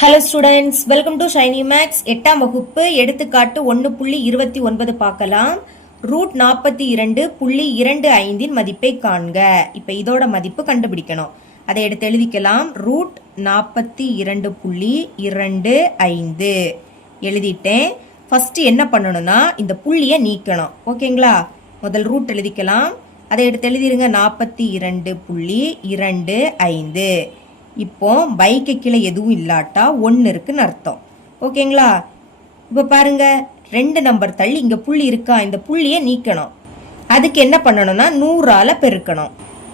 Hello students, welcome to shiny maths. 8ஆம் வகுப்பு எடுத்துக்காட்டு 1.29 பார்க்கலாம். ரூட் 42.25 மதிப்பை காண்க. இப்போ இதோட மதிப்பு கண்டுபிடிக்கணும். அதை எடுத்து எழுதிக்கலாம். ரூட் 42.25 எழுதிட்டேன். ஃபர்ஸ்ட் என்ன பண்ணணும்னா இந்த புள்ளியை நீக்கணும். ஓகேங்களா? முதல் ரூட் எழுதிக்கலாம். அதை எடுத்து எழுதிருங்க. 42.25. இப்போ பைக்கு கீழே எதுவும் இல்லாட்டா 1 இருக்குன்னு அர்த்தம். ஓகேங்களா? இப்போ பாருங்க, 2 நம்பர் தள்ளி இங்க புள்ளி இருக்கா? இந்த புள்ளியை நீக்கணும். அதுக்கு என்ன பண்ணணும்னா 100ஆல பெருக்கணும்.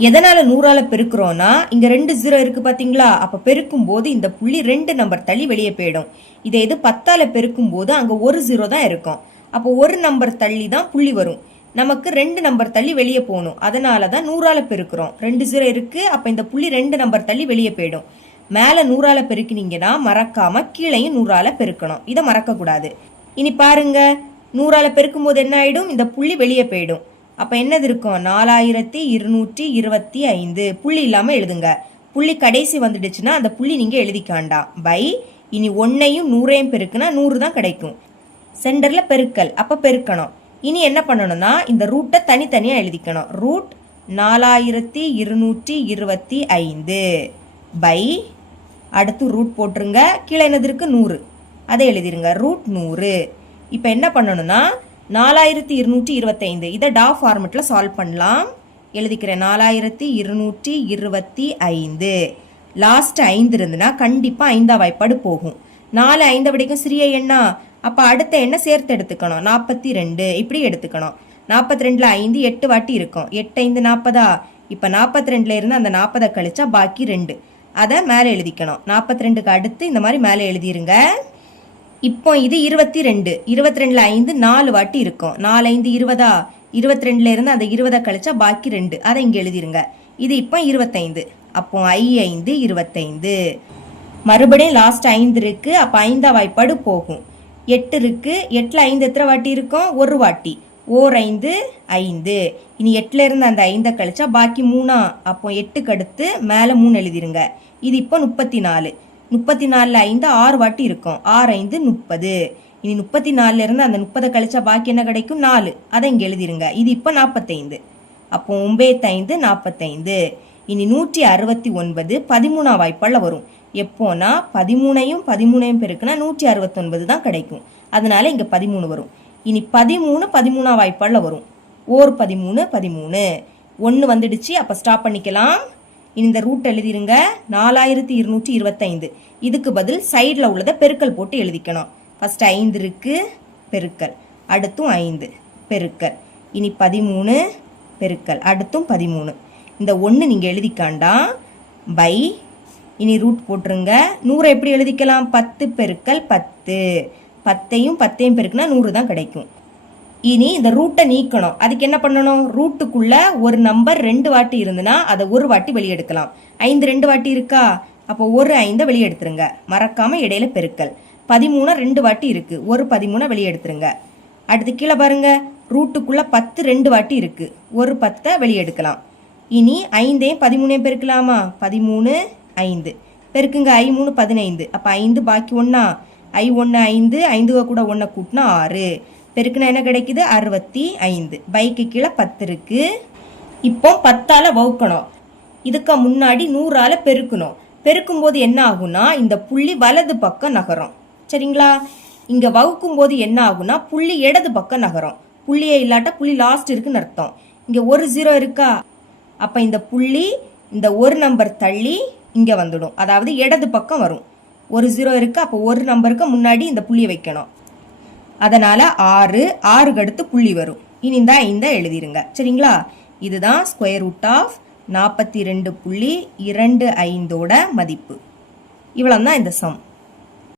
எதனால 100ஆல பெருக்கிறோம்னா இங்க 2 0 இருக்கு பாத்தீங்களா? அப்ப பெருக்கும் போது இந்த புள்ளி 2 நம்பர் தள்ளி வெளியே போயிடும். இதை இது 10ஆல பெருக்கும் போது அங்க 1 0 தான் இருக்கும். அப்போ 1 நம்பர் தள்ளி தான் புள்ளி வரும். நமக்கு 2 நம்பர் தள்ளி வெளியே போகணும். அதனால தான் 100ஆல பெருக்கிறோம். 2 0 இருக்கு. அப்ப இந்த புள்ளி 2 நம்பர் தள்ளி வெளியே போயிடும். மேல 100ஆல பெருக்கினீங்கன்னா மறக்காம கீழையும் 100ஆல பெருக்கணும். இதை மறக்க கூடாது. இனி பாருங்க, 100ஆல பெருக்கும் போது என்ன ஆயிடும்? இந்த புள்ளி வெளியே போயிடும். அப்ப என்னது இருக்கும்? 4225. புள்ளி இல்லாம எழுதுங்க. புள்ளி கடைசி வந்துடுச்சுன்னா அந்த புள்ளி நீங்க எழுதிக்காண்டாம். பை இனி 1ஐயும் 100ஐயும் பெருக்குனா 100 தான் கிடைக்கும். சென்டர்ல பெருக்கல், அப்ப பெருக்கணும். இனி என்ன பண்ணணும்னா இந்த ரூட்டை தனித்தனியா எழுதிக்கணும். ரூட் 4225 பை அடுத்து ரூட் போட்டுருங்க. கீழே என்னது இருக்கு? 100. அதை எழுதிருங்க. ரூட் 100. இப்போ என்ன பண்ணணும்னா 4225 இதை டா ஃபார்மெட்ல சால்வ் பண்ணலாம். எழுதிக்கிறேன். 4225 லாஸ்ட் 5 இருந்துன்னா கண்டிப்பா 5ஆம் வாய்ப்பாடு போகும். 4 5 வரைக்கும் சிறிய எண்ணா. அப்ப அடுத்த எண்ணை சேர்த்து எடுத்துக்கணும். 42 இப்படி எடுத்துக்கணும். 42ல 5 8 வாட்டி இருக்கும். 8 5 40. இப்ப 42ல இருந்து அந்த 40 கழிச்சா பாக்கி 2. அதை மேலே எழுதிக்கணும். 42க்கு அடுத்து இந்த மாதிரி மேலே எழுதிருங்க. இப்போ இது 22. 22ல 5 4 வாட்டி இருக்கும். 4 5 20. 22ல இருந்து அந்த 20 கழிச்சா பாக்கி 2. அதை இங்க எழுதிருங்க. இது இப்போ 25. அப்போ 5 25. மறுபடியும் லாஸ்ட் 5 இருக்கு. அப்ப 5ஆம் வாய்ப்பாடு போகும். 8 இருக்கு. 8ல 5 எத்தனை வாட்டி இருக்கும்? 1 வாட்டி. ஓர் 5 5. இனி 8ல இருந்து அந்த 5 கழிச்சா பாக்கி 3. அப்போ 8க்கு அடுத்து மேல 3 எழுதிருங்க. இது இப்போ 34. 34ல 5 6 வாட்டி இருக்கும். 6 5 30. இனி 34ல இருந்து அந்த 30 கழிச்சா பாக்கி என்ன கிடைக்கும்? 4. அதை இங்க எழுதிருங்க. இது இப்போ 45. அப்போ 9 5 45. இனி 169 13ஆம் வாய்ப்பாடுல வரும். எப்போனா 13ஐயும் 13ஐயும் பெருக்குனா 169 தான் கிடைக்கும். அதனால இங்க 13 வரும். இனி 13 13ஆம் வாய்ப்பாடுல வரும். ஓர் 13 13. 1 வந்துடுச்சு. அப்ப ஸ்டாப் பண்ணிக்கலாம். இனி இந்த ரூட் எழுதிருங்க. 4225. இதுக்கு பதில் சைட்ல உள்ளதை பெருக்கல் போட்டு எழுதிக்கணும். ஃபர்ஸ்ட் 5 இருக்கு, பெருக்கல். அடுத்தும் 5 பெருக்கல். இனி 13 பெருக்கல். அடுத்தும் 13. இந்த 1 நீங்க எழுதிக்காண்டா. பை இனி ரூட் போட்டுருங்க. 100 எப்படி எழுதிக்கலாம்? 10 பெருக்கல் 10. 10ஐயும் 10ஐயும் பெருக்குனா 100 தான் கிடைக்கும். இனி இந்த ரூட்டை நீக்கணும். அதுக்கு என்ன பண்ணணும்? ரூட்டுக்குள்ள ஒரு நம்பர் 2 வாட்டி இருந்துன்னா அதை 1 வாட்டி வெளியெடுக்கலாம். 5 2 வாட்டி இருக்கா? அப்போ ஒரு 5 வெளியெடுத்துருங்க. மறக்காம இடையில பெருக்கல். 13 2 வாட்டி இருக்கு. ஒரு 13 வெளியெடுத்துருங்க. அடுத்து கீழே பாருங்க, ரூட்டுக்குள்ள 10 2 வாட்டி இருக்கு. ஒரு 10 வெளியெடுக்கலாம். இனி 5ஐயும் 13ஐயும் பெருக்கலாமா? 13 5 பெருக்குங்க. I 3 15. அப்ப 5 பாக்கி 1. I 1 5. 5 கூட 1 கூட்டினா 6. பெருக்குனா என்ன கிடைக்குது? 65. பைக்கு கீழே 10 இருக்கு. இப்போ 10ஆல வகுக்கணும். இதுக்கு முன்னாடி 100ஆல பெருக்கணும். பெருக்கும் போது என்ன ஆகும்னா இந்த புள்ளி வலது பக்கம் நகரும். சரிங்களா? இங்க வகுக்கும் போது என்ன ஆகும்னா புள்ளி இடது பக்கம் நகரும். புள்ளியே இல்லாட்டா புள்ளி லாஸ்ட் இருக்குன்னு அர்த்தம். இங்க ஒரு 0 இருக்கா? அப்ப இந்த புள்ளி இந்த ஒரு நம்பர் தள்ளி இங்க வந்துடும். அதாவது இடது பக்கம் வரும். ஒரு 0 இருக்கு. அப்போ ஒரு நம்பருக்கு முன்னாடி இந்த புள்ளியை வைக்கணும். அதனால 6க்கு அடுத்து புள்ளி வரும். இனி இந்த எழுதிருங்க. சரிங்களா? இதுதான் ஸ்கொயர் ரூட் ஆஃப் 42.25 மதிப்பு. இவ்வளவுதான் இந்த சம்.